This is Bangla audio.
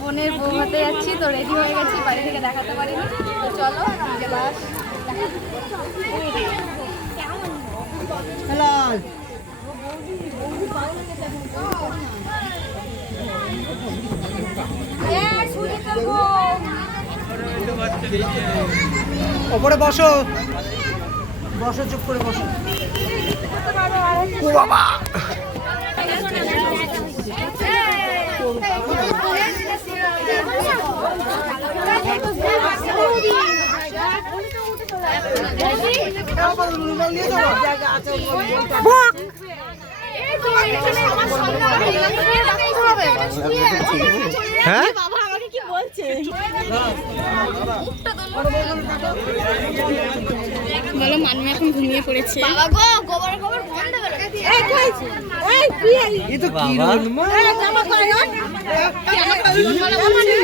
বোনের বউ হতে যাচ্ছি, তো রেডি হয়ে গেছি, বাড়ি থেকে দেখাতে পারিনি। তো চলো নিজে বাস ওপরে বসো, বসো, চুপ করে বসো। ও বাবা, হ্যাঁ বলো, মানু এখন ঘুমিয়ে পড়েছে। বাবা গো, গোবর গোবর গন্ধ বেরোচ্ছে। এই তো কি রুন মা, জামা করে না, জামা করে